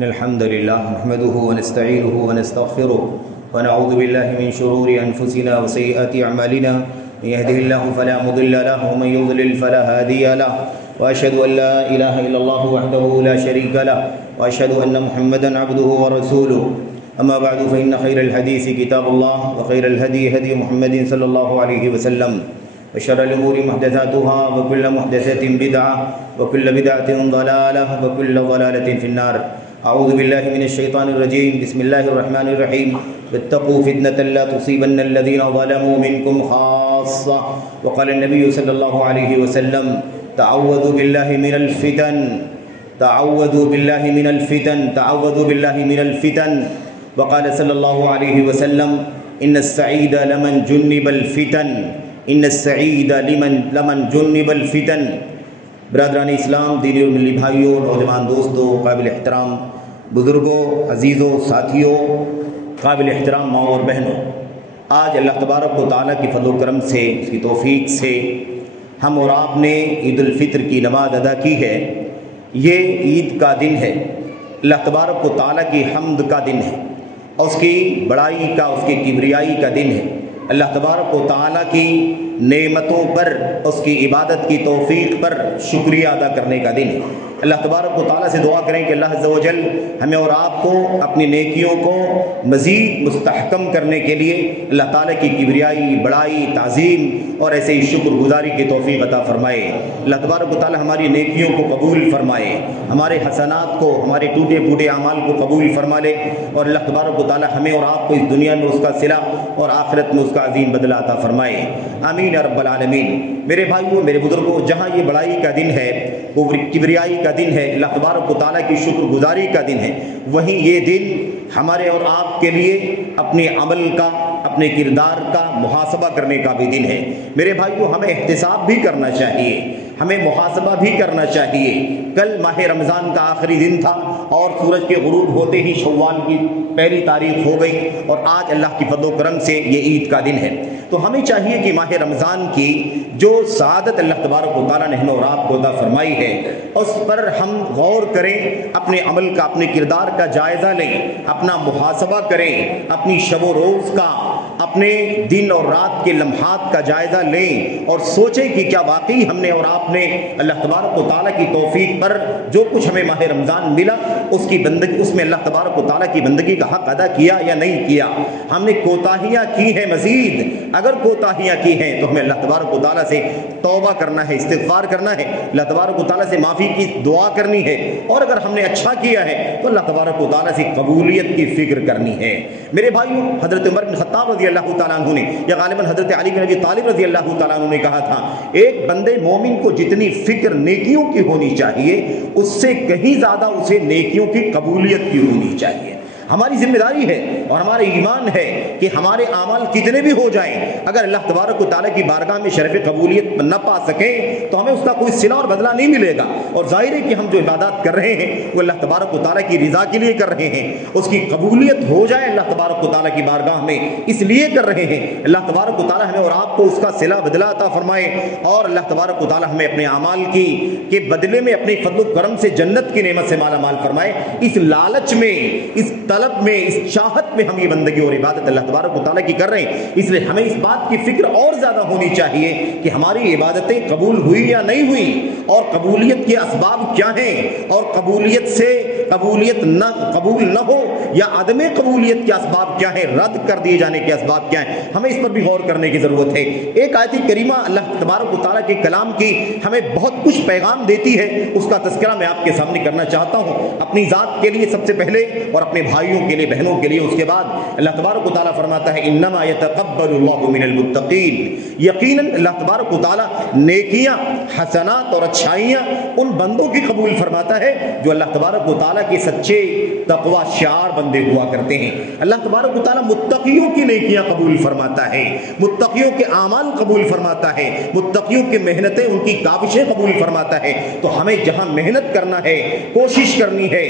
إن الحمد لله نحمده ونستعينه ونستغفره ونعوذ بالله من شرور أنفسنا وسيئات أعمالنا من يهده الله فلا مضل له ومن يضلل فلا هادي له وأشهد أن لا إله إلا الله وحده لا شريك له وأشهد أن محمدا عبده ورسوله أما بعد فإن خير الحديث كتاب الله وخير الهدي هدي محمد صلى الله عليه وسلم وشر الأمور محدثاتها وكل محدثة بدعة وكل بدعة ضلالة وكل ضلالة في النار. أعوذ بالله من الشيطان الرجيم. بسم الله الرحمن الرحيم. واتقوا فتنة لا تصيبن الذين ظلموا منكم خاصة. وقال النبي صلى الله عليه وسلم تعوذوا بالله من الفتن تعوذوا بالله من الفتن تعوذوا بالله من الفتن. وقال صلى الله عليه وسلم إن السعيد لمن جنب الفتن ان السعید لمن جنب الفتن. برادران اسلام، دینی اور ملی بھائیوں، نوجوان دوستوں، قابل احترام بزرگوں، عزیزوں، ساتھیوں، قابل احترام ماں اور بہنوں، آج اللہ تبارک و تعالیٰ کی فضل و کرم سے، اس کی توفیق سے ہم اور آپ نے عید الفطر کی نماز ادا کی ہے. یہ عید کا دن ہے، اللہ تبارک و تعالیٰ کی حمد کا دن ہے، اور اس کی بڑائی کا، اس کی کبریائی کا دن ہے. اللہ تبارک و تعالیٰ کی نعمتوں پر، اس کی عبادت کی توفیق پر شکریہ ادا کرنے کا دن ہے. اللہ تبارک و تعالیٰ سے دعا کریں کہ اللہ عز و جل ہمیں اور آپ کو اپنی نیکیوں کو مزید مستحکم کرنے کے لیے اللہ تعالیٰ کی کبریائی، بڑائی، تعظیم اور ایسے ہی شکر گزاری کی توفیق عطا فرمائے. اللہ تبارک و تعالیٰ ہماری نیکیوں کو قبول فرمائے، ہمارے حسنات کو، ہمارے ٹوٹے پھوٹے اعمال کو قبول فرما لے، اور اللہ تبارک و تعالیٰ ہمیں اور آپ کو اس دنیا میں اس کا صلہ اور آخرت میں اس کا عظیم بدلہ عطا فرمائے. آمین یا رب العالمین. میرے بھائیوں، میرے بزرگوں، جہاں یہ بڑائی کا دن ہے، وہ کبریائی کا دن ہے، اللہ تبارک و تعالیٰ کی شکر گزاری کا دن ہے، وہیں یہ دن ہمارے اور آپ کے لیے اپنے عمل کا، اپنے کردار کا محاسبہ کرنے کا بھی دن ہے. میرے بھائیوں، ہمیں احتساب بھی کرنا چاہیے، ہمیں محاسبہ بھی کرنا چاہیے. کل ماہ رمضان کا آخری دن تھا اور سورج کے غروب ہوتے ہی شوال کی پہلی تاریخ ہو گئی، اور آج اللہ کی فضل و کرم سے یہ عید کا دن ہے. تو ہمیں چاہیے کہ ماہ رمضان کی جو سعادت اللہ تبارک و تعالیٰ نے ہمیں اور آپ کو عطا فرمائی ہے، اس پر ہم غور کریں، اپنے عمل کا، اپنے کردار کا جائزہ لیں، اپنا محاسبہ کریں، اپنی شب و روز کا، اپنے دن اور رات کے لمحات کا جائزہ لیں، اور سوچیں کہ کیا واقعی ہم نے اور آپ نے اللہ تبارک و تعالیٰ کی توفیق پر جو کچھ ہمیں ماہ رمضان ملا، اس کی بندگی، اس میں اللہ تبارک و تعالیٰ کی بندگی کا حق ادا کیا یا نہیں کیا. ہم نے کوتاہیاں کی ہیں، مزید اگر کوتاہیاں کی ہیں تو ہمیں اللہ تبارک و تعالیٰ سے توبہ کرنا ہے، استغفار کرنا ہے، اللہ تبارک و تعالیٰ سے معافی کی دعا کرنی ہے، اور اگر ہم نے اچھا کیا ہے تو اللہ تبارک و تعالیٰ سے قبولیت کی فکر کرنی ہے. میرے بھائیوں، حضرت عمر بن خطاب رضی اللہ تعالیٰ عنہ نے، یا غالباً حضرت علی بن ابی طالب رضی اللہ تعالیٰ عنہ نے کہا تھا، ایک بندے مومن کو جتنی فکر نیکیوں کی ہونی چاہیے، اس سے کہیں زیادہ اسے نیکیوں کی قبولیت کی ہونی چاہیے. ہماری ذمہ داری ہے اور ہمارا ایمان ہے کہ ہمارے اعمال کتنے بھی ہو جائیں، اگر اللہ تبارک و تعالیٰ کی بارگاہ میں شرف قبولیت نہ پا سکیں تو ہمیں اس کا کوئی صلہ اور بدلہ نہیں ملے گا. اور ظاہر ہے کہ ہم جو عبادات کر رہے ہیں وہ اللہ تبارک و تعالیٰ کی رضا کے لیے کر رہے ہیں، اس کی قبولیت ہو جائے اللہ تبارک و تعالیٰ کی بارگاہ میں اس لیے کر رہے ہیں. اللہ تبارک و تعالیٰ ہمیں اور آپ کو اس کا صلہ بدلہ عطا فرمائے، اور اللہ تبارک و تعالیٰ ہمیں اپنے اعمال کے بدلے میں اپنے فضل و کرم سے جنت کی نعمت سے مالا مال فرمائے. اس لالچ میں، اس طلب میں، اس چاہت میں ہم یہ بندگی اور عبادت اللہ تبارک و تعالیٰ کی کر رہے ہیں، اس لیے ہمیں اس بات کی فکر اور زیادہ ہونی چاہیے کہ ہماری عبادتیں قبول ہوئی یا نہیں ہوئی، اور قبولیت کے اسباب کیا ہیں، اور قبولیت نہ قبول نہ ہو یا عدم قبولیت کے اسباب کیا ہیں، رد کر دیے جانے کے اسباب کیا ہیں. ہمیں اس پر بھی غور کرنے کی ضرورت ہے. ایک آیت کریمہ اللہ تبارک و تعالیٰ کے کلام کی ہمیں بہت کچھ پیغام دیتی ہے، اس کا تذکرہ میں آپ کے سامنے کرنا چاہتا ہوں، اپنی ذات کے لیے سب سے پہلے، اور اپنے بھائیوں کے لیے، بہنوں کے لیے اس کے بعد. اللہ تبارک و تعالیٰ فرماتا ہے انما یتقبل اللہ من المتقین، یقیناً اللہ تبارک و تعالیٰ نیکیاں، حسنات اور اچھائیاں ان بندوں کی قبول فرماتا ہے جو اللہ تبارک و تعالیٰ کے سچے تقوی شعار بندے ہوا کرتے ہیں. اللہ تبارک و تعالیٰ متقیوں کی نیکیاں قبول فرماتا ہے، متقیوں کے اعمال قبول فرماتا ہے، متقیوں کی محنتیں، ان کی کاوشیں قبول فرماتا ہے. تو ہمیں جہاں محنت کرنا ہے، کوشش کرنی ہے،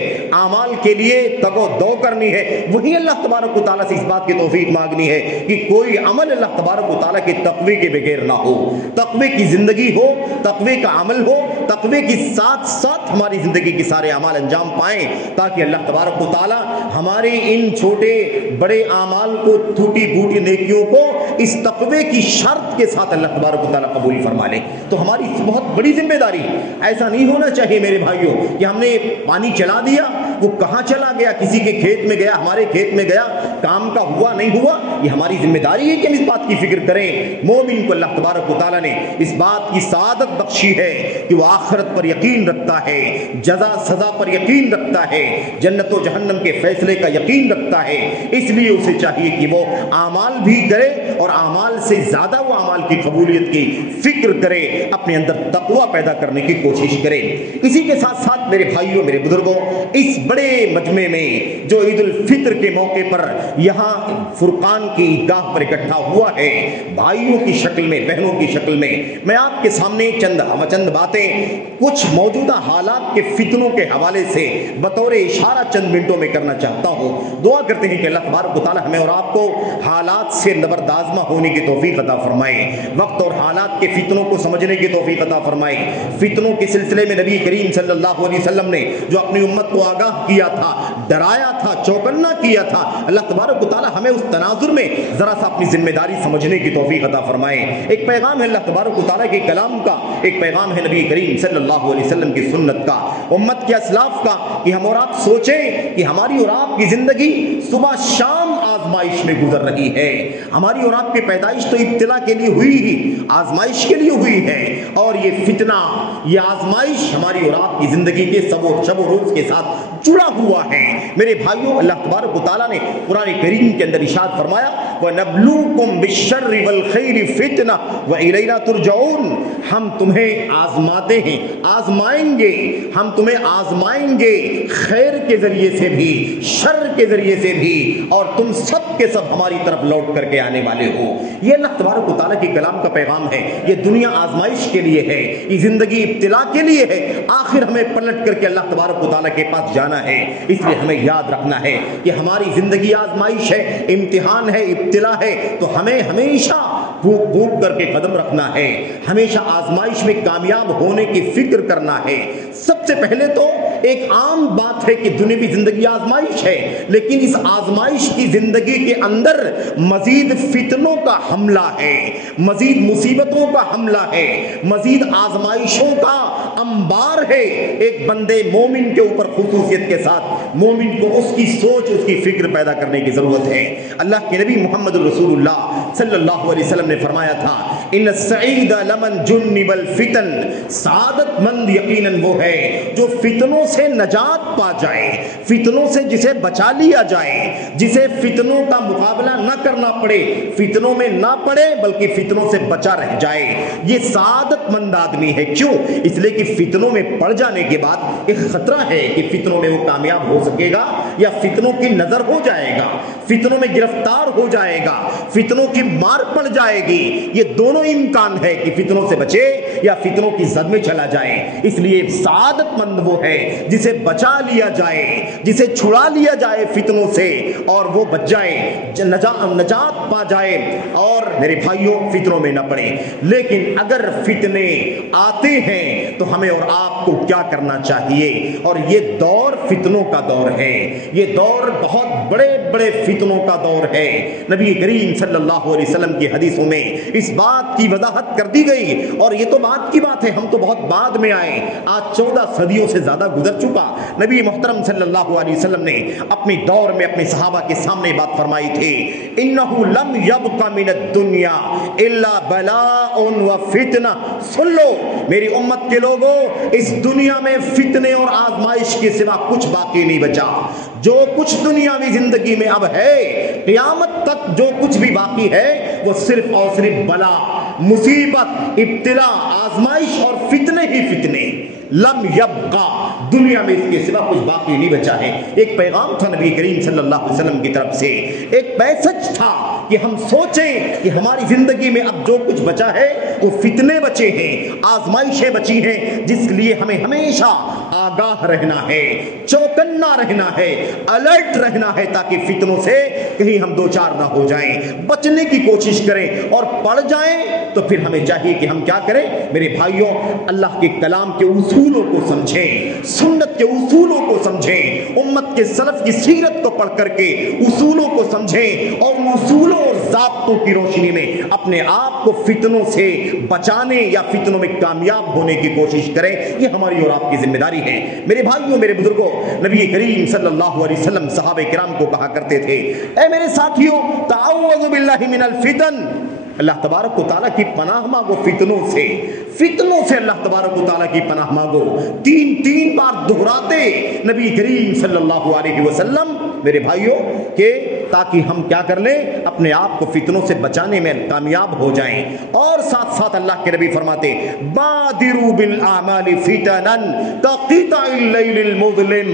اعمال کے لیے تگ و دو کرنی ہے، وہی اللہ تبارک و تعالیٰ سے اس بات کی توفیق مانگنی ہے کہ کوئی عمل اللہ تبارک و تعالیٰ کے تقوی کے بغیر نہ ہو. تقوی کی زندگی ہو، تقوی کا عمل ہو، تقوی کے ساتھ ساتھ ہماری زندگی کے سارے اعمال انجام پائیں، تاکہ اللہ تبارک و تعالی ہمارے ان چھوٹے بڑے اعمال کو، ٹوٹی پھوٹی نیکیوں کو اس تقوی کی شرط کے ساتھ اللہ تبارک و تعالی قبول فرما لے۔ تو ہماری بہت بڑی ذمہ داری، ایسا نہیں ہونا چاہیے میرے بھائیوں کہ ہم نے پانی چلا دیا، وہ کہاں چلا گیا، کسی کے کھیت میں گیا، ہمارے کھیت میں گیا، کام کا ہوا نہیں ہوا۔ یہ ہماری ذمہ داری ہے کہ ہم اس بات کی فکر کریں۔ مومن کو اللہ تبارک و تعالیٰ نے اس بات کی سعادت بخشی ہے کہ وہ آخرت پر یقین رکھتا ہے، جزا سزا پر یقین رکھتا ہے، جنت و جہنم کے فیصلے کا یقین رکھتا ہے۔ اس لیے اسے چاہیے کہ وہ اعمال بھی کرے اور اعمال سے زیادہ وہ اعمال کی قبولیت کی فکر کرے، اپنے اندر تقوی پیدا کرنے کی کوشش کرے۔ اسی کے ساتھ ساتھ میرے بھائیوں، میرے بزرگوں، اس بڑے مجمع میں جو عید الفطر کے موقع پر یہاں فرقان کی عیدگاہ پر اکٹھا ہوا ہے، بھائیوں کی شکل میں، بہنوں کی شکل میں آپ کے سامنے چند باتیں کچھ موجودہ حالات کے فتنوں کے حوالے سے بطور اشارہ چند منٹوں میں کرنا چاہتا ہوں۔ دعا کرتے ہیں کہ اللہ تبارک و تعالی ہمیں اور آپ کو حالات سے نبردآزمہ ہونے کی توفیق عطا فرمائے، وقت اور حالات کے فتنوں کو سمجھنے کی توفیق عطا فرمائے۔ فتنوں کے سلسلے میں نبی کریم صلی اللہ علیہ وسلم نے جو اپنی امت کو آگاہ کیا تھا، ڈرایا تھا، چوکنا کیا تھا، اللہ تبارک و تعالی ہمیں اس تناظر میں ذرا سا اپنی ذمہ داری سمجھنے کی توفیق عطا فرمائے۔ ایک پیغام ہے اللہ تبارک و تعالی کے کلام کا، ایک پیغام ہے نبی کریم صلی اللہ علیہ وسلم کی سنت کا، امت کے اسلاف کا، کہ ہم اور آپ سوچیں کہ ہماری اور آپ کی زندگی صبح شام آزمائش میں گزر رہی ہے۔ ہماری اور آپ کی پیدائش تو ابتلا کے لیے ہوئی ہی، آزمائش کے لیے ہوئی ہے، اور یہ فتنہ، یہ آزمائش ہماری اور آپ کی زندگی کے شب و روز کے ساتھ جڑا ہوا ہے۔ میرے بھائیوں، اللہ تبارک و تعالیٰ نے قرآن کریم کے اندر ارشاد فرمایا وَنَبْلُوكُمْ بِالشَّرِّ وَالْخَيْرِ فِتْنَةً وَإِلَيْنَا تُرْجَعُونَ۔ ہم تمہیں آزماتے ہیں، آزمائیں گے، ہم تمہیں آزمائیں گے، خیر کے ذریعے سے بھی، شر کے ذریعے سے بھی، اور تم سب کے سب ہماری طرف لوٹ کر کے آنے والے ہو۔ یہ اللہ تبارک و تعالیٰ کے کلام کا پیغام ہے۔ یہ دنیا آزمائش کے لیے ہے، یہ زندگی ابتلا کے لیے ہے، آخر ہمیں پلٹ کر کے اللہ تبارک و تعالیٰ کے پاس جانا ہے۔ اس لیے ہمیں یاد رکھنا ہے کہ ہماری زندگی آزمائش ہے، امتحان ہے، ابتلا ہے، تو ہمیں ہمیشہ بھوک کر کے قدم رکھنا ہے، ہمیشہ آزمائش میں کامیاب ہونے کی فکر کرنا ہے۔ سب سے پہلے تو ایک عام بات ہے کہ دنیاوی زندگی آزمائش ہے، لیکن اس آزمائش کی زندگی کے اندر مزید فتنوں کا حملہ ہے، مزید مصیبتوں کا حملہ ہے، مزید آزمائشوں کا انبار ہے۔ ایک بندے مومن کے اوپر خصوصیت کے ساتھ مومن کو اس کی سوچ، اس کی فکر پیدا کرنے کی ضرورت ہے۔ اللہ کے نبی محمد رسول اللہ صلی اللہ علیہ وسلم نے فرمایا تھا ان السعید لمن جنب الفتن، سعادت مند یقیناً وہ ہے جو فتنوں سے نجات پا جائے، فتنوں سے جسے بچا لیا جائے، جسے فتنوں کا مقابلہ نہ کرنا پڑے، فتنوں میں نہ پڑے بلکہ فتنوں سے بچا رہ جائے، یہ سعادت مند آدمی ہے۔ کیوں؟ اس لیے کہ فتنوں میں پڑ جانے کے بعد ایک خطرہ ہے کہ فتنوں میں وہ کامیاب ہو سکے گا یا فتنوں کی نظر ہو جائے گا، فتنوں میں گرفتار ہو جائے گا، فتنوں کی مار پڑ جائے گی۔ یہ دونوں امکان ہے کہ فتنوں سے بچے یا فتنوں کی زد میں چلا جائے۔ اس لیے سعادت مند وہ ہے جسے بچا لیا جائے، جسے چھڑا لیا جائے فتنوں سے، اور وہ بچ جائے، نجات پا جائے، اور میرے بھائیوں فتنوں میں نہ پڑے۔ لیکن اگر فتنے آتے ہیں تو ہمیں اور آپ کو کیا کرنا چاہیے؟ اور یہ دور فتنوں کا دور ہے، یہ دور بہت بڑے بڑے فتنوں کا دور ہے۔ نبی کریم صلی اللہ علیہ وسلم کی حدیثوں میں اس بات کی وضاحت کر دی گئی، اور یہ تو بات کی بات ہے، ہم تو بہت بعد میں آئے، آج 14 صدیوں سے زیادہ گزر چکا۔ نبی محترم صلی اللہ علیہ وسلم نے اپنی دور میں اپنے صحابہ کے سامنے بات فرمائی تھی انہ لم یبق من الدنیا الا بلاء و فتنہ۔ سن لو میری امت کے لوگوں، اس دنیا میں فتنے اور آزمائش کے سوا کچھ باقی نہیں بچا۔ جو کچھ دنیاوی زندگی میں اب ہے، قیامت تک جو کچھ بھی باقی ہے وہ صرف اور صرف بلا، مصیبت، ابتلا، آزمائش اور فتنے ہی فتنے۔ لم یبقا، دنیا میں اس کے سوا کچھ باقی نہیں بچا ہے۔ ایک پیغام تھا نبی کریم صلی اللہ علیہ وسلم کی طرف سے، ایک میسج تھا کہ ہم سوچیں کہ ہماری زندگی میں اب جو کچھ بچا ہے وہ فتنے بچے ہیں، آزمائشیں بچی ہیں، جس لیے ہمیں ہمیشہ آگاہ رہنا ہے، چوکنا رہنا ہے، الرٹ رہنا ہے، تاکہ فتنوں سے کہیں ہم دو چار نہ ہو جائیں، بچنے کی کوشش کریں، اور پڑ جائیں تو پھر ہمیں چاہیے کہ ہم کیا کریں میرے بھائیوں، اللہ کے کلام کے اصولوں کو سمجھیں، سنت کے اصولوں کو سمجھیں، امت کے سلف کی سیرت کو پڑھ کر کے اصولوں کو سمجھیں، اور اصولوں اور ضابطوں کی روشنی میں اپنے آپ کو فتنوں سے بچانے یا فتنوں میں کامیاب ہونے کی کوشش کریں۔ یہ ہماری اور آپ کی ذمہ داری ہے میرے بھائیوں، میرے بزرگوں۔ نبی کریم صلی اللہ علیہ وسلم صحابہ کرام کو کہا کرتے تھے، اے میرے ساتھیوں، تعوذ باللہ من الفتن، اللہ تبارک و تعالیٰ کی پناہ مانگو فتنوں سے، فتنوں سے اللہ تبارک و تعالیٰ کی پناہ مانگو۔ تین بار دہراتے نبی کریم صلی اللہ علیہ وسلم میرے بھائیوں کہ تاکہ ہم کیا کر لیں، اپنے آپ کو فتنوں سے بچانے میں کامیاب ہو جائیں۔ اور ساتھ ساتھ اللہ کے نبی فرماتے، بادروا بالاعمال فتنا کقطع اللیل المظلم،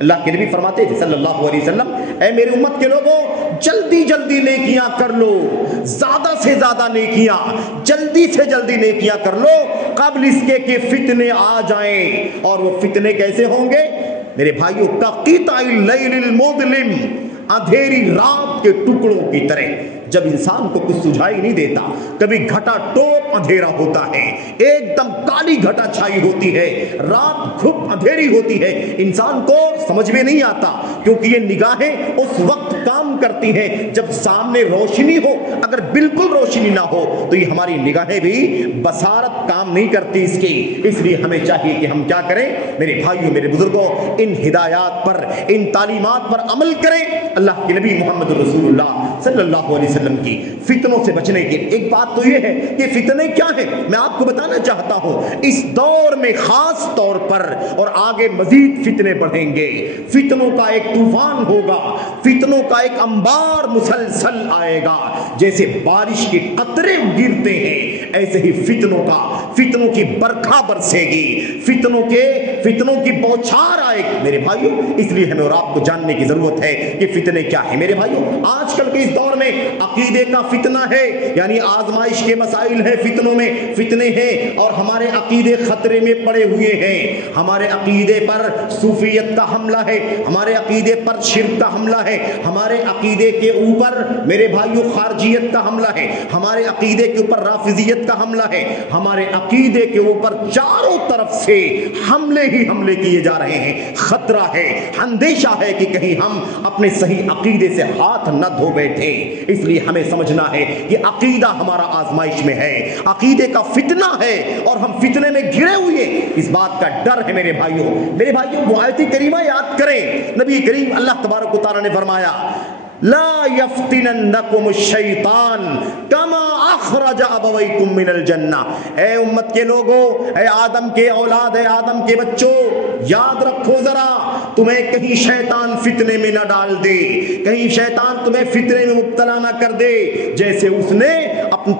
اللہ کے نبی فرماتے ہیں صلی اللہ علیہ وسلم، اے میری امت کے لوگوں، جلدی جلدی نیکیاں کر لو، زیادہ سے زیادہ نیکیاں، جلدی سے جلدی نیکیاں کر لو قبل اس کے کہ فتنے آ جائیں۔ اور وہ فتنے کیسے ہوں گے میرے بھائیوں؟ کقطع اللیل المظلم، اندھیری رات کے ٹکڑوں کی طرح، جب انسان کو کچھ سجھائی نہیں دیتا، کبھی گھٹا ٹوپ اندھیرا ہوتا ہے، ایک دم کالی گھٹا چھائی ہوتی ہے، رات گھپ اندھیری ہوتی ہے، انسان کو سمجھ میں نہیں آتا، کیونکہ یہ نگاہیں اس وقت کام کرتی ہیں جب سامنے روشنی ہو۔ اگر بالکل روشنی نہ ہو تو یہ ہماری نگاہیں بھی بصارت کام نہیں کرتی اس کی۔ اس لیے ہمیں چاہیے کہ ہم کیا کریں میرے بھائیوں، میرے بزرگوں، ان ہدایات پر، ان تعلیمات پر عمل کریں، اللہ کے نبی محمد رسول اللہ صلی اللہ علیہ وسلم کی فتنوں سے بچنے کی۔ ایک بات تو یہ ہے کہ فتنے کیا ہیں، میں آپ کو بتانا چاہتا ہوں، اس دور میں خاص طور پر، اور آگے مزید فتنے بڑھیں گے، فتنوں کا ایک طوفان ہوگا، فتنوں کا ایک انبار مسلسل آئے گا، جیسے بارش کے قطرے گرتے ہیں ایسے ہی فتنوں کی برکھا برسے گی، فتنوں کی بوچھار آئے گی میرے بھائیوں۔ اس لیے ہمیں اور آپ کو جاننے کی ضرورت ہے کہ فتنے کیا ہیں میرے بھائیوں۔ آج کل کے اس دور میں عقیدے کا فتنہ ہے، یعنی آزمائش کے مسائل ہیں، فتنوں میں فتنے ہیں، اور ہمارے عقیدے خطرے میں پڑے ہوئے ہیں، ہمارے عقیدے پر صوفیت کا حملہ ہے، ہمارے عقیدے پر شرک کا حملہ ہے، ہمارے عقیدے کے اوپر میرے بھائیوں خارجیت کا حملہ ہے، ہمارے عقیدے کے اوپر رافضیت کا حملہ ہے، ہمارے عقیدے کے اوپر چاروں طرف سے حملے ہی حملے کیے جا رہے ہیں۔ خطرہ ہے، اندیشہ ہے کہ کہیں ہم اپنے صحیح عقیدے سے ہاتھ نہ دھو بیٹھے۔ اس لیے ہمیں سمجھنا ہے کہ عقیدہ ہمارا آزمائش میں ہے، عقیدے کا فتنہ ہے، اور ہم فتنے میں گھرے ہوئے، اس بات کا ڈر ہے میرے بھائیوں۔ میرے بھائیوں، وہ آیت کریمہ یاد کریں، نبی کریم اللہ تبارک و تعالیٰ نے فرمایا، لا یفتننکم الشیطان کما اخرج ابویکم من الجنہ، اے امت کے لوگوں، اے آدم کے اولاد، اے آدم کے بچوں، یاد رکھو ذرا، تمہیں کہیں شیطان فتنے میں نہ ڈال دے، کہیں شیطان تمہیں فتنے میں مبتلا نہ کر دے، جیسے اس نے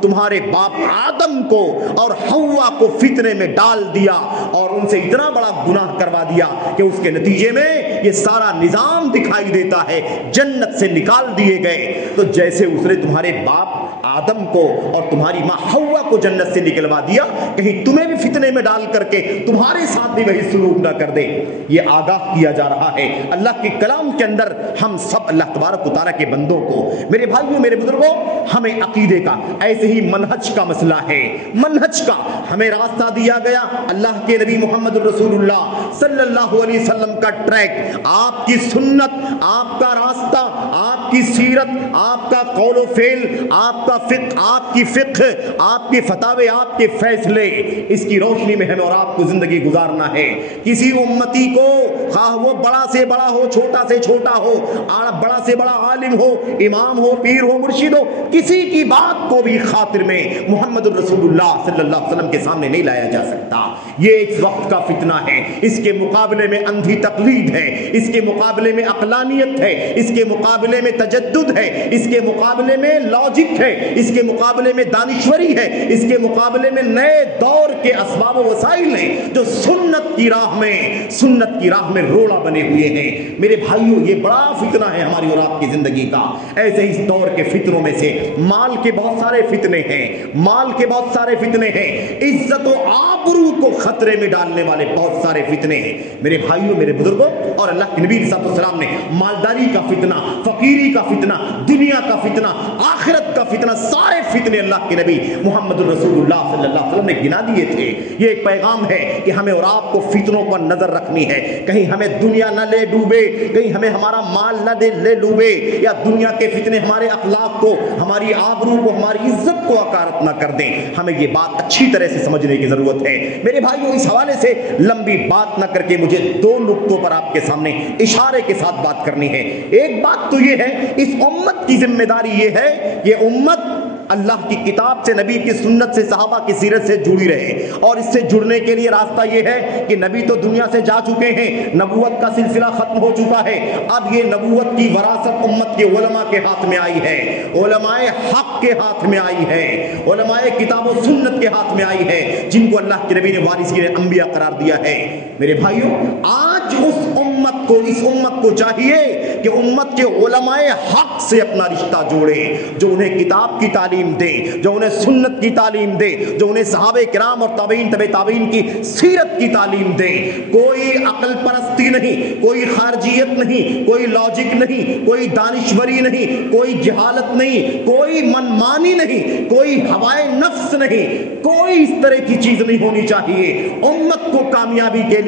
تمہارے باپ آدم کو اور حوا کو فتنے میں ڈال دیا، اور ان سے اتنا بڑا گناہ کروا دیا کہ اس کے نتیجے میں یہ سارا نظام دکھائی دیتا ہے، جنت سے نکال دیے گئے۔ تو جیسے اس نے تمہارے باپ آدم کو اور تمہاری ماں حوا کو جنت سے نکلوا دیا، کہیں تمہیں بھی فتنے میں ڈال کر کے تمہارے ساتھ بھی وہی سلوک نہ کر دے۔ یہ آگاہ کیا جا رہا ہے اللہ کے کلام کے اندر ہم سب اللہ تبارک و تعالیٰ کے بندوں کو۔ میرے بھائیوں، میرے بزرگوں، ہمیں عقیدے کا، ایسے ہی منہج کا مسئلہ ہے، منہج کا ہمیں راستہ دیا گیا، اللہ کے نبی محمد رسول اللہ صلی اللہ علیہ وسلم کا ٹریک، آپ کی سنت، آپ کا راستہ، آپ کی سیرت، آپ کا قول و فعل، آپ کا فقہ، آپ کی فقہ، آپ کے فتاوے، آپ کے فیصلے، اس کی روشنی میں ہمیں اور آپ کو زندگی گزارنا ہے۔ کسی امتی کو، خواہ وہ بڑا سے بڑا ہو، چھوٹا سے چھوٹا ہو، بڑا سے بڑا عالم ہو، امام ہو، پیر ہو، مرشد ہو، کسی کی بات کو بھی خاطر میں محمد الرسول اللہ صلی اللہ علیہ وسلم کے سامنے نہیں لایا جا سکتا۔ یہ ایک وقت کا فتنہ ہے، اس کے مقابلے میں اندھی تقلید ہے، اس کے مقابلے میں عقلانیت ہے، اس کے مقابلے میں تجدد ہے، اس کے مقابلے میں لاجک ہے، اس کے مقابلے میں دانشوری ہے، اس کے مقابلے میں نئے دور کے اسباب و وسائل ہیں جو سنت کی راہ میں روڑا بنے ہوئے ہیں۔ میرے بھائیوں، یہ بڑا فتنہ ہے ہماری اور آپ کی زندگی کا۔ ایسے ہی اس دور کے فتنوں میں سے مال کے بہت سارے فتنے ہیں، عزت و آبرو کو خطرے میں ڈالنے والے بہت سارے فتنے ہیں۔ میرے بھائیوں، میرے بزرگوں، اور اللہ کے نبی صلی اللہ علیہ وسلم نے مالداری کا فتنہ، فقیری کا فتنہ، دنیا کا فتنہ، آخرت کا فتنہ، سارے فتنے اللہ کے نبی محمد رسول اللہ صلی اللہ علیہ وسلم نے گنا دیے تھے۔ یہ ایک پیغام ہے کہ ہمیں اور آپ کو فتنوں پر نظر رکھنی ہے، کہیں ہمیں دنیا نہ لے ڈوبے، کہیں ہمیں ہمارا مال نہ لے ڈوبے، یا دنیا کے فتنے ہمارے اخلاق کو، ہماری آبرو کو، ہماری عزت کو عکارت نہ کر دیں۔ ہمیں یہ بات اچھی طرح سے سمجھنے کی ضرورت ہے۔ میرے بھائیوں، اس حوالے سے لمبی بات نہ کر کے مجھے دو نقطوں پر آپ کے سامنے اشارے کے ساتھ بات کرنی ہے۔ ایک بات تو یہ ہے، اس امت کی ذمہ داری یہ ہے، یہ امت اللہ کی کتاب سے، نبی کی سنت سے، صحابہ کی سیرت سے جڑی رہے، اور اس سے جڑنے کے لیے راستہ یہ ہے کہ نبی تو دنیا سے جا چکے ہیں، نبوت کا سلسلہ ختم ہو چکا ہے، اب یہ نبوت کی وراثت امت کے علماء کے ہاتھ میں آئی ہے، علماء حق کے ہاتھ میں آئی ہے، علماء کتاب و سنت کے ہاتھ میں آئی ہے، جن کو اللہ کے نبی نے وارثین انبیاء قرار دیا ہے۔ میرے بھائیوں، آج اس امت کو چاہیے کہ امت کے علماء حق سے اپنا رشتہ جوڑے، جو انہیں کتاب کی تعلیم دے، جو انہیں سنت کی تعلیم دے، جو انہیں صحابہ کرام اور تابعین تبع تابعین کی سیرت کی تعلیم دے۔ کوئی عقل پرستی نہیں، کوئی خارجیت نہیں، کوئی لاجک نہیں، کوئی دانشوری نہیں، کوئی جہالت نہیں، کوئی منمانی نہیں، کوئی ہوائے نفس نہیں، کوئی اس طرح کی چیز نہیں ہونی چاہیے۔ امت کو کامیابی کے لیے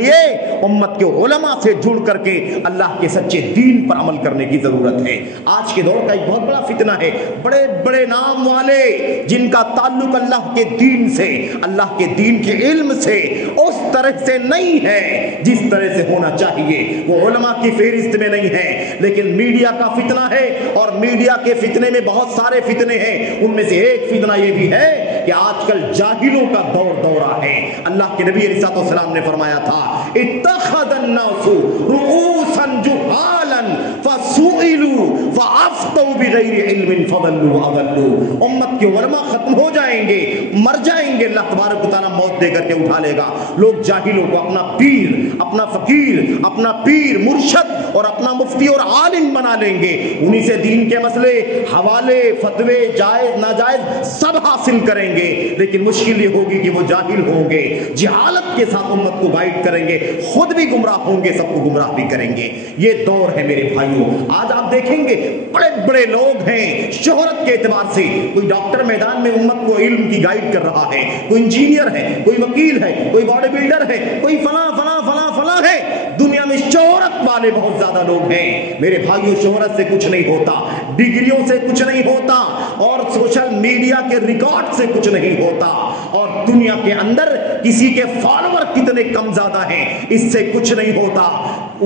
امت کے علماء سے جڑ کر کے اللہ کے سچے دین پر عمل کرنے کی ضرورت ہے۔ آج کے دور کا ایک بہت بڑا فتنہ ہے، بڑے بڑے نام والے جن کا تعلق اللہ کے دین سے، اللہ کے دین کے علم سے اس طرح سے نہیں ہے جس طرح سے ہونا چاہیے، وہ علماء کی فہرست میں نہیں ہے، لیکن میڈیا کا فتنہ ہے، اور میڈیا کے فتنے میں بہت سارے فتنے ہیں۔ ان میں سے ایک فتنہ یہ بھی ہے کہ آج کل جاہلوں کا دورہ ہے۔ اللہ کے نبی علیہ السلام نے فرمایا تھا، اتخذ الناس رؤوسا جہالا فسئلوا فافتوا بغیر علم فضلوا واضلوا۔ امت کے علماء ختم ہو جائیں گے، مر جائیں گے، اللہ تبارک و تعالیٰ موت دے کر کے اٹھا لے گا۔ لوگ جاہلوں کو اپنا پیر، اپنا فقیر، اپنا پیر مرشد اور اپنا مفتی اور عالم بنا لیں گے، انہی سے دین کے مسئلے، حوالے، فتوے، جائز ناجائز سب حاصل کریں گے، لیکن مشکل یہ ہوگی کہ وہ جاہل ہوں گے، جہالت کے ساتھ امت کو گائیڈ کریں گے، خود بھی گمراہ ہوں گے، سب کو گمراہ بھی کریں گے۔ یہ دور ہے میرے بھائیوں۔ آج آپ دیکھیں گے بڑے بڑے لوگ ہیں، شہرت کے اعتبار سے کوئی ڈاکٹر میدان میں امت کو علم کی گائیڈ کر رہا ہے، کوئی انجینئر ہے، کوئی وکیل ہے، کوئی باڈی بلڈر ہے، کوئی فلاں فلاں فلاں فلاں ہے۔ دنیا میں شہرت والے بہت زیادہ لوگ ہیں میرے بھائیوں۔ شہرت سے کچھ نہیں ہوتا، ڈگریوں سے کچھ نہیں ہوتا، اور سوشل میڈیا کے ریکارڈ سے کچھ نہیں ہوتا، اور دنیا کے اندر کسی کے فالوور کتنے کم زیادہ ہیں اس سے کچھ نہیں ہوتا۔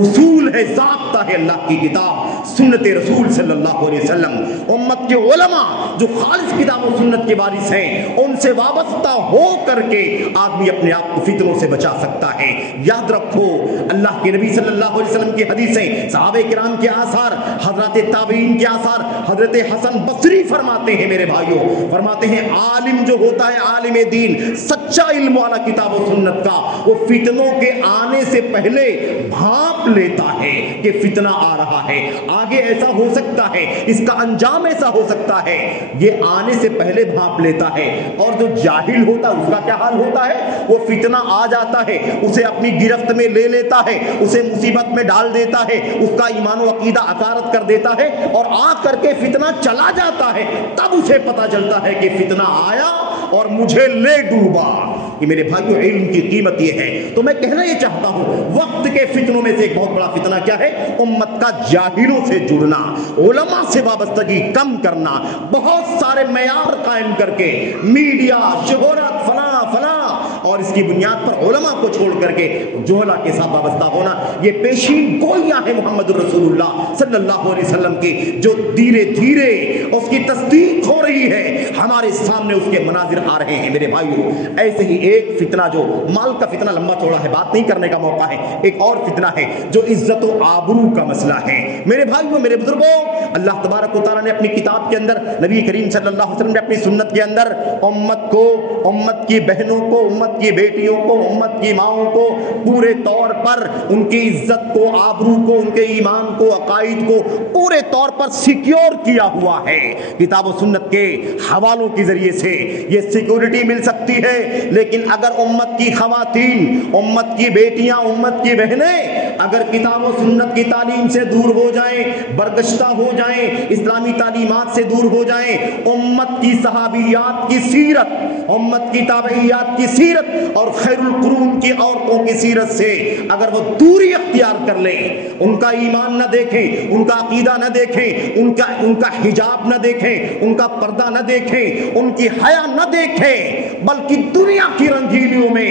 اصول ہے، ضابطہ ہے اللہ کی کتاب، سنت رسول صلی اللہ علیہ وسلم۔ امت کے علماء جو خالص کتاب و سنت کے وارث ہیں، ان سے وابستہ ہو کر کے آدمی اپنے آپ کو فتنوں سے بچا سکتا ہے۔ یاد رکھو، اللہ کے نبی صلی اللہ علیہ وسلم کی حدیثیں، صحابہ کرام کے آثار، حضرات تابعین کے آثار، حضرت حسن بصری فرماتے ہیں میرے بھائیوں، فرماتے ہیں عالم جو ہوتا ہے، عالم دین، سچا علم والا کتاب و سنت کا، وہ فتنوں کے آنے سے پہلے بھانپ لیتا ہے کہ فتنہ آ رہا ہے، آگے ایسا ہو سکتا ہے، اس کا انجام ایسا ہو سکتا ہے، یہ آنے سے پہلے بھانپ لیتا ہے۔ اور جو جاہل ہوتا ہے اس کا کیا حال ہوتا ہے؟ وہ فتنہ آ جاتا ہے، اسے اپنی گرفت میں لے لیتا ہے، اسے مصیبت میں ڈال دیتا ہے، اس کا ایمان و عقیدہ عکارت کر دیتا ہے، اور آ کر کے فتنہ چلا جاتا ہے، تب اسے پتا چلتا ہے کہ فتنہ آیا اور مجھے لے ڈوبا۔ کہ میرے بھائیو، علم کی قیمت یہ ہے۔ تو میں کہنا یہ چاہتا ہوں، وقت کے فتنوں میں سے ایک بہت بڑا فتنہ کیا ہے؟ امت کا جاہلوں سے جڑنا، علماء سے وابستگی کم کرنا، بہت سارے معیار قائم کر کے میڈیا، شہرت، فلاں فلاں، اور اس کی بنیاد پر علماء کو چھوڑ کر کے جہلا کے ساتھ وابستہ ہونا، یہ پیشین گوئیاں ہیں محمد الرسول اللہ صلی اللہ علیہ وسلم کی، جو دھیرے دھیرے اس کی تصدیق ہو رہی ہے، ہمارے سامنے اس کے مناظر آ رہے ہیں میرے بھائیوں۔ ایسے ہی ایک فتنہ جو مال کا فتنہ لمبا چوڑا ہے، بات نہیں کرنے کا موقع ہے، ایک اور فتنہ ہے جو عزت و آبرو کا مسئلہ ہے میرے بھائیوں، میرے بزرگوں۔ اللہ تبارک و تعالیٰ نے اپنی کتاب کے اندر، نبی کریم صلی اللہ علیہ وسلم نے اپنی سنت کے اندر امت کو، امت کی بہنوں کو، امت کی بیٹیوں کو، امت کی ماؤں کو پورے طور پر ان کی عزت کو، آبرو کو، ان کے ایمان کو، عقائد کو پورے طور پر سیکیور کیا ہوا ہے۔ کتاب و سنت کے حوالوں کے ذریعے سے یہ سیکیورٹی مل سکتی ہے، لیکن اگر امت کی خواتین، امت کی بیٹیاں، امت کی بہنیں اگر کتاب و سنت کی تعلیم سے دور ہو جائیں، برگشتہ ہو جائیں، اسلامی تعلیمات سے دور ہو جائیں، امت کی صحابیات کی سیرت، امت کی تابعیات کی سیرت اور خیر القرون کی عورتوں کی سیرت سے اگر وہ دوری اختیار کر لیں، ان کا ایمان نہ دیکھیں، ان کا عقیدہ نہ دیکھیں، ان کا حجاب نہ دیکھیں، ان کا پردہ نہ دیکھیں، ان کی حیا نہ دیکھیں، بلکہ دنیا کی رنگینیوں میں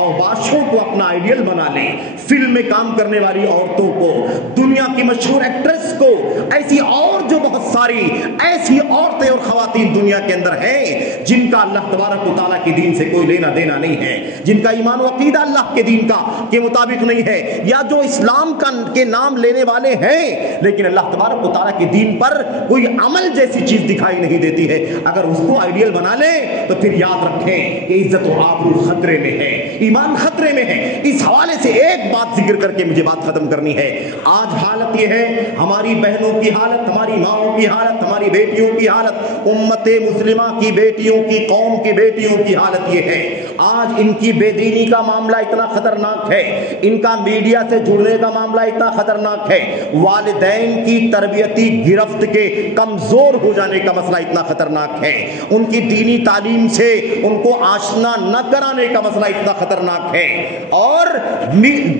اوباشوں کو اپنا آئیڈیل بنا لیں، فلم میں کام کرنے والی عورتوں کو، دنیا کی مشہور ایکٹریس کو، ایسی اور جو بہت ساری ایسی عورتیں اور خواتین دنیا کے اندر ہیں جن کا اللہ تبارک و تعالیٰ کے دین سے کوئی لینا دینا نہیں ہے، جن کا ایمان و عقیدہ اللہ کے دین کا کے مطابق نہیں ہے، یا جو اسلام کے نام لینے والے ہیں لیکن اللہ تبارک و تعالیٰ کے دین پر کوئی عمل جیسی چیز دکھائی نہیں دیتی ہے، اگر اس کو آئیڈیل بنا لیں تو پھر یاد رکھیں کہ عزت و آبرو خطرے میں ہے، ایمان خطرے میں ہے۔ اس حوالے سے ایک بات ذکر کر کے مجھے بات ختم کرنی ہے۔ آج حالت یہ ہے، ہماری بہنوں کی حالت، ہماری ماؤں کی حالت، ہماری بیٹیوں کی حالت، امت مسلمہ کی بیٹیوں کی، قوم کی بیٹیوں کی حالت یہ ہے، آج ان کی بے دینی کا معاملہ اتنا خطرناک ہے، ان کا میڈیا سے جڑنے کا معاملہ اتنا خطرناک ہے، والدین کی تربیتی گرفت کے کمزور ہو جانے کا مسئلہ اتنا خطرناک ہے، ان کی دینی تعلیم سے ان کو آشنا نہ کرانے کا مسئلہ اتنا خطرناک ہے، اور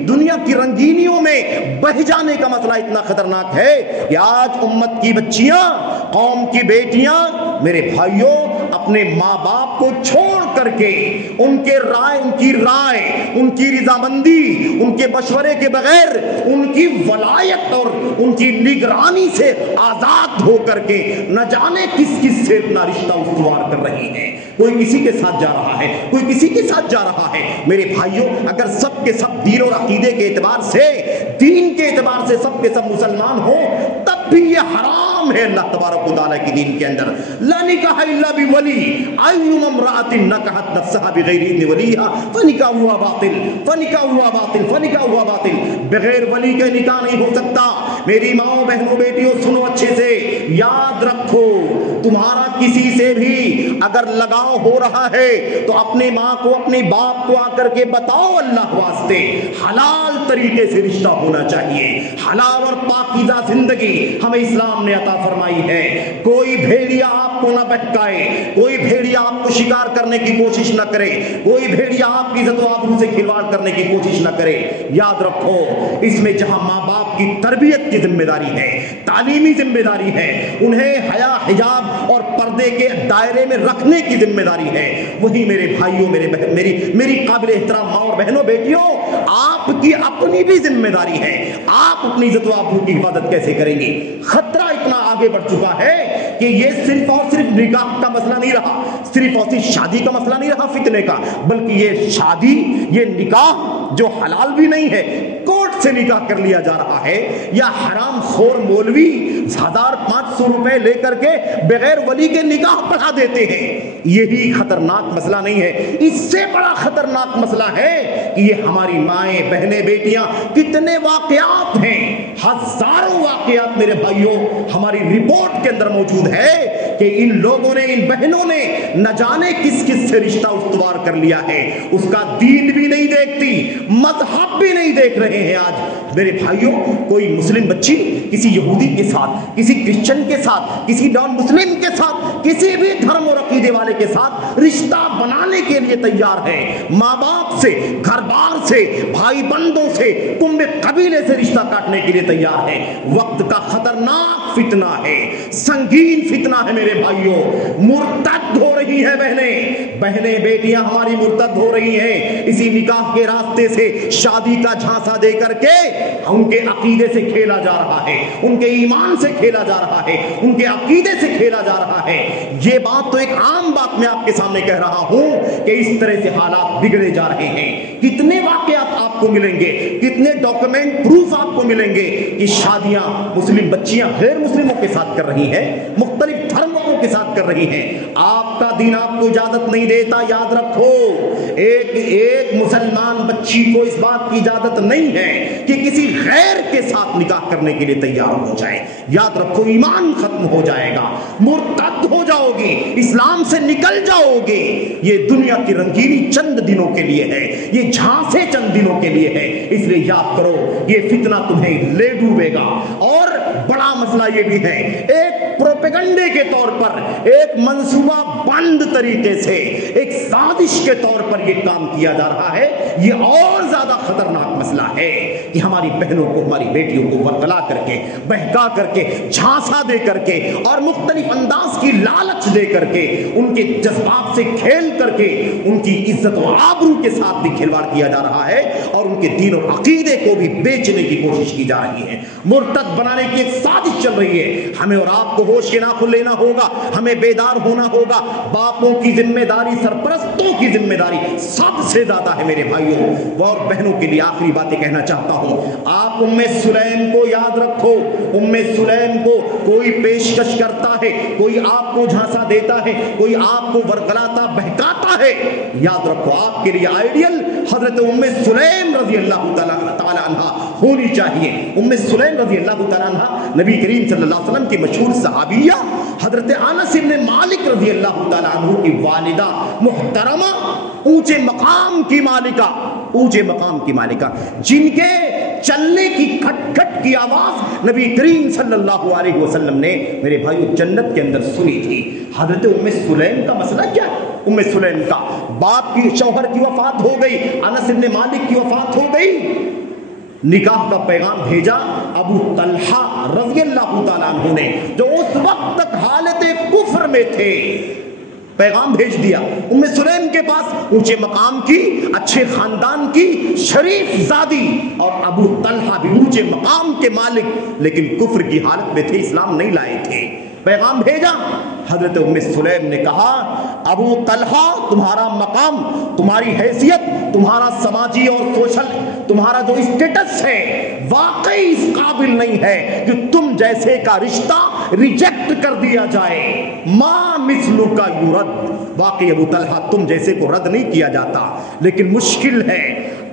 دنیا کی رنگینیوں میں بہ جانے کا مسئلہ اتنا خطرناک ہے کہ آج امت کی بچیاں، قوم کی بیٹیاں میرے بھائیوں اپنے ماں باپ کو چھوڑ کر کے ان کی رائے، ان کی رضامندی، ان کے مشورے کے بغیر، ان کی ولایت اور ان کی نگرانی سے آزاد ہو کر کے نہ جانے کس کس سے اپنا رشتہ استوار کر رہی ہیں۔ کوئی کسی کے ساتھ جا رہا ہے، کوئی کسی کے ساتھ جا رہا ہے۔ میرے بھائیوں اگر سب کے سب دین اور عقیدے کے اعتبار سے، دین کے اعتبار سے سب کے سب مسلمان ہوں، تب بھی یہ حرام ہے اللہ تبارک و تعالیٰ کی دین کے اندر۔ لا نکاح الا بولی، ایما امرأۃ نکحت نفسها بغیر اذن ولیہا فنکاحها باطل، فنکاحها باطل، فنکاحها باطل۔ بغیر ولی کے نکاح نہیں ہو سکتا۔ میری ماؤں، بہنوں، بیٹیوں سنو اچھے سے، یاد رکھو تمہارا کسی سے بھی اگر لگاؤ ہو رہا ہے تو اپنے ماں کو، اپنے باپ کو آ کر کے بتاؤ اللہ واسطے، حلال طریقے سے رشتہ ہونا چاہیے، حلال اور پاکیزہ زندگی ہمیں اسلام نے عطا فرمائی ہے۔ کوئی بھیڑیا آپ کو نہ بہکائے، کوئی بھیڑیا آپ کو شکار کرنے کی کوشش نہ کرے، کوئی بھیڑیا آپ کی عزت و آبرو سے کھلواڑ کرنے کی کوشش نہ کرے۔ یاد رکھو اس میں جہاں ماں باپ کی تربیت کی ذمہ داری ہے، تعلیمی ذمہ داری ہے، انہیں حیا، حجاب اور پردے کے دائرے میں رکھنے کی ذمہ داری ہے، وہی میرے بھائیوں، میری قابل احترام ماں اور بہنوں، بیٹیوں، آپ کی اپنی بھی ذمہ داری ہے۔ آپ اپنی عزت و آبرو کی حفاظت کیسے کریں گے؟ خطرہ اتنا آگے بڑھ چکا ہے کہ یہ صرف اور صرف نکاح کا مسئلہ نہیں رہا، صرف اور صرف شادی کا مسئلہ نہیں رہا فتنے کا، بلکہ یہ شادی، یہ نکاح جو حلال بھی نہیں ہے، کورٹ سے نکاح کر لیا جا رہا ہے، یا حرام خور مولوی 1500 روپے لے کر کے بغیر ولی کے نکاح پڑھا دیتے ہیں۔ یہی خطرناک مسئلہ نہیں ہے، اس سے بڑا خطرناک مسئلہ ہے کہ یہ ہماری مائیں، بہنیں، بیٹیاں، کتنے واقعات ہیں، ہزاروں واقعات میرے بھائیوں ہماری رپورٹ کے اندر موجود ہے کہ ان لوگوں نے، ان بہنوں نے نہ جانے کس کس سے رشتہ استوار کر لیا ہے، اس کا دین بھی نہیں دیکھتی، مذہب بھی نہیں دیکھ رہے ہیں۔ آج میرے بھائیوں کوئی مسلم بچی کسی یہودی کے ساتھ، کسی کرسچن کے ساتھ، کسی نان مسلم کے ساتھ، کسی بھی دھرم اور عقیدے والے کے ساتھ رشتہ بنانے کے لیے تیار ہے، ماں باپ سے، گھر بار سے، بھائی بندوں سے، کنبے قبیلے سے رشتہ کاٹنے کے لیے تیار ہے۔ وقت کا خطرناک فتنہ ہے، سنگین فتنہ ہے میرے بھائیوں، مرتد ہو رہی ہیں بہنیں بیٹیاں ہماری مرتد ہو رہی ہیں اسی نکاح کے راستے سے، شادی کا جھانسا دے کر کے ان کے عقیدے سے کھیلا جا رہا ہے، ان کے ایمان سے کھیلا جا رہا ہے، ان کے عقیدے سے کھیلا جا رہا ہے۔ یہ بات تو ایک عام بات میں آپ کے سامنے کہہ رہا ہوں کہ اس طرح سے حالات بگڑے جا رہے ہیں۔ کتنے واقعات آپ کو ملیں گے، کتنے ڈاکومنٹ پروف آپ کو ملیں گے کہ شادیاں مسلم بچیاں غیر مسلموں کے ساتھ کر رہی ہیں، مختلف دھرم والوں کے ساتھ کر رہی ہیں۔ آپ کا دین آپ کو اجازت نہیں دیتا، یاد رکھو۔ ایک مسلمان بچی کو اس بات کی اجازت نہیں ہے کہ کسی غیر کے ساتھ نکاح کرنے کے لیے تیار ہو جائے۔ یاد رکھو، ایمان ختم ہو جائے گا، مرتد ہو جاؤ گی، اسلام سے نکل جاؤ گے۔ یہ دنیا کی رنگینی چند دنوں کے لیے ہے، یہ جھانسے چند دنوں کے لیے ہے، اس لیے یاد کرو یہ فتنہ تمہیں لے ڈوبے گا۔ اور بڑا مسئلہ یہ بھی ہے، ایک پروپیگنڈے کے طور پر، ایک منصوبہ بند طریقے سے، ایک سازش کے طور پر یہ کام کیا جا رہا ہے۔ یہ اور زیادہ خطرناک مسئلہ ہے کہ ہماری بہنوں کو، ہماری بیٹیوں کو ورگلا کر کے، بہکا کر کے، جھانسا دے کر کے اور مختلف انداز کی لالچ دے کر کے، ان کے جذبات سے کھیل کر کے ان کی عزت و آبرو کے ساتھ بھی کھلواڑ کیا جا رہا ہے اور ان کے دین اور عقیدے کو بھی بیچنے کی کوشش کی جا رہی ہے، مرتد بنانے کی ایک سازش چل رہی ہے۔ ہمیں اور آپ کو ہوش کے ناخن لینا ہوگا، ہمیں بیدار ہونا ہوگا۔ باپوں کی ذمہ داری، سرپرستوں کی ذمہ داری سب سے زیادہ ہے میرے بھائیوں اور بہنوں کے لیے۔ آخری باتیں کہنا چاہتا ہوں، آپ ام سلیم کو یاد رکھو۔ ام سلیم کو کوئی پیشکش کرتا ہے، کوئی آپ کو جھانسا دیتا ہے، کوئی آپ کو ورگلاتا بہکاتا ہے، یاد رکھو آپ کے لیے آئیڈیل حضرت ام سلیم رضی اللہ تعالی عنہ ہونی چاہیے۔ ام سلیم رضی اللہ تعالی عنہ نبی کریم صلی اللہ علیہ وسلم کی مشہور صحابیہ، حضرت انس بن مالک رضی اللہ تعالی عنہ کی والدہ محترمہ، اونچے مقام کی مالکہ، اونچے مقام کی مالکہ، جن کے چلنے کی کھٹ کھٹ کی آواز نبی کریم صلی اللہ علیہ وسلم نے میرے بھائیو جنت کے اندر سنی تھی۔ حضرت ام سلیم کا مسئلہ کیا ہے؟ ام سلیم کا باپ کی، شوہر کی وفات ہو گئی، انس بن مالک کی وفات ہو گئی، نکاح کا پیغام بھیجا ابو طلحہ رضی اللہ تعالیٰ عنہ نے، جو اس وقت تک حالت کفر میں تھے، پیغام بھیج دیا ام سلیم کے پاس، اونچے مقام کی، اچھے خاندان کی، شریف زادی، اور ابو طلحہ بھی اونچے مقام کے مالک، لیکن کفر کی حالت میں تھے، اسلام نہیں لائے تھے۔ پیغام بھیجا، حضرت ام سلیم نے کہا ابو طلحہ تمہارا مقام، تمہاری حیثیت، تمہارا سماجی اور سوشل، تمہارا جو اسٹیٹس ہے واقعی اس قابل نہیں ہے کہ تم جیسے کا رشتہ ریجیکٹ کر دیا جائے۔ ما مثلو کا یرد، واقعی ابو طلحہ تم جیسے کو رد نہیں کیا جاتا، لیکن مشکل ہے۔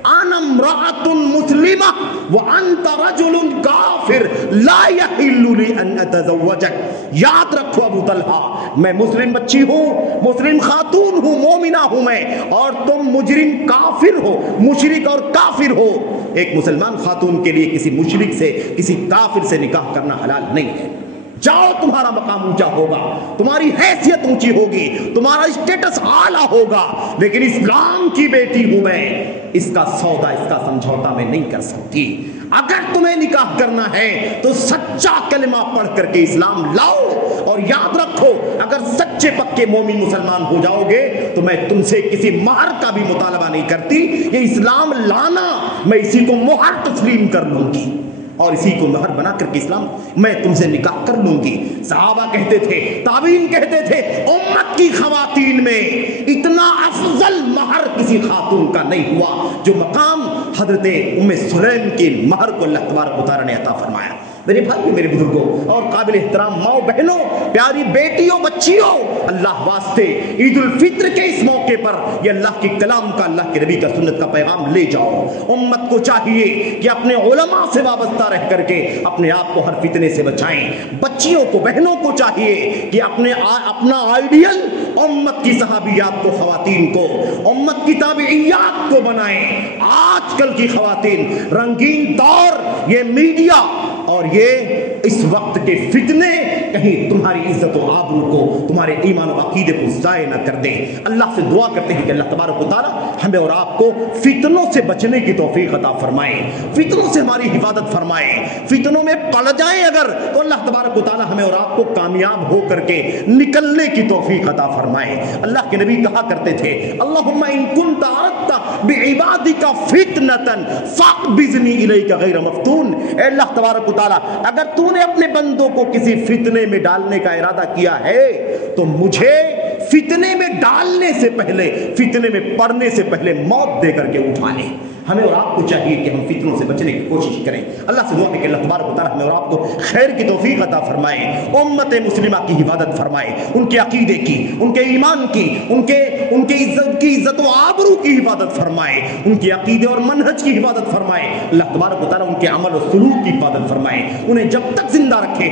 انا امرأة مسلمہ وانت رجل کافر لا یحل لی ان اتزوجک۔ یاد رکھو ابو طلحہ، میں مسلم بچی ہوں، مسلم خاتون ہوں، مومنہ ہوں میں، اور تم مجرم کافر ہو، مشرک اور کافر ہو۔ ایک مسلمان خاتون کے لیے کسی مشرک سے، کسی کافر سے نکاح کرنا حلال نہیں ہے۔ جاؤ، تمہارا مقام اونچا ہوگا، تمہاری حیثیت اونچی ہوگی، تمہارا اسٹیٹس اعلیٰ ہوگا، لیکن اسلام کی بیٹی ہوں میں، اس کا سودا، اس کا سمجھوتا میں نہیں کر سکتی۔ اگر تمہیں نکاح کرنا ہے تو سچا کلمہ پڑھ کر کے اسلام لاؤ، اور یاد رکھو اگر سچے پکے مومن مسلمان ہو جاؤ گے تو میں تم سے کسی مہر کا بھی مطالبہ نہیں کرتی، یہ اسلام لانا، میں اسی کو مہر تسلیم کر لوں گی اور اسی کو مہر بنا کر کے اسلام میں تم سے نکاح کر لوں گی۔ صحابہ کہتے تھے، تابعین کہتے تھے، امت کی خواتین میں اتنا افضل مہر کسی خاتون کا نہیں ہوا جو مقام حضرت ام سلیم کے مہر کو اللہ تبارک و تعالیٰ نے عطا فرمایا۔ میرے بھائی، میرے بزرگوں اور قابل احترام ماؤں بہنوں، پیاری بیٹیوں، بچیوں، اللہ واسطے عید الفطر کے اس موقع پر یہ اللہ کے کلام کا، اللہ کے نبی کا سنت کا پیغام لے جاؤ۔ امت کو چاہیے کہ اپنے علماء سے وابستہ رہ کر کے اپنے آپ کو ہر فتنے سے بچائیں۔ بچیوں کو، بہنوں کو چاہیے کہ اپنا آئیڈیل امت کی صحابیات کو، خواتین کو، امت کی تابعیات کو بنائیں۔ آج کل کی خواتین، رنگین دور، یہ میڈیا اور یہ اس وقت کے فتنے کہیں تمہاری عزت و آبرو کو، تمہارے ایمان و عقیدے کو ضائع نہ کر دیں۔ اللہ سے دعا کرتے ہیں کہ اللہ تبارک و تعالی ہمیں اور آپ کو فتنوں سے بچنے کی توفیق عطا فرمائے، فتنوں سے ہماری حفاظت فرمائے۔ فتنوں میں پڑ جائیں اگر تو اللہ تبارک و تعالی ہمیں اور آپ کو کامیاب ہو کر کے نکلنے کی توفیق عطا فرمائے۔ اللہ کے نبی کہا کرتے تھے اللہم ان کنت اردت بعبادک فتنۃ فاقبضنی الیک غیر مفتون۔ اے اللہ تبارک و تعالی اگر تو نے اپنے بندوں کو کسی فتنے میں ڈالنے کا ارادہ کیا ہے تو مجھے فتنے میں ڈالنے سے پہلے، فتنے میں پڑنے سے پہلے موت دے کر کے اٹھا لے۔ ہمیں اور آپ کو چاہیے کہ ہم فتنوں سے بچنے کی کوشش کریں۔ اللہ سے دعا ہے کہ اللہ تبارک و تعالی ہمیں اور آپ کو خیر کی توفیق عطا فرمائے، امت مسلمہ کی حفاظت فرمائے، ان کے عقیدے کی، ان کے ایمان کی، ان کے عزت و آبرو کی حفاظت فرمائے، ان کے عقیدے اور منہج کی حفاظت فرمائے۔ اللہ تبارک و تعالی ان کے عمل و سلوک کی حفاظت فرمائے، انہیں جب تک زندہ رکھے